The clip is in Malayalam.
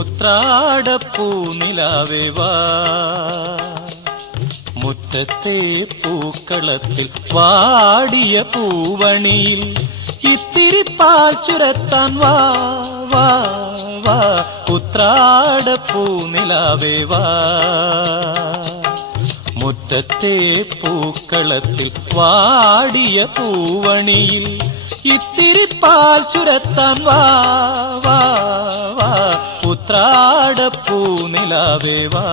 ഉത്രാടപ്പൂനിലാവേ വാ, മുറ്റത്തെ പൂക്കളത്തിൽ വാടിയ പൂവണിയിൽ ഇത്തിരി പാൽ ചുരത്താൻ വാ വാ വാ, ഉത്രാടപ്പൂനിലാവേ വാ. മുറ്റത്തെ പൂക്കളത്തിൽ വാടിയ പൂവണിയിൽ ഇത്തിരി പാൽ ചുരത്താൻ വാ വാ വാ, ഉത്രാടപ്പൂനിലാവേ വാ.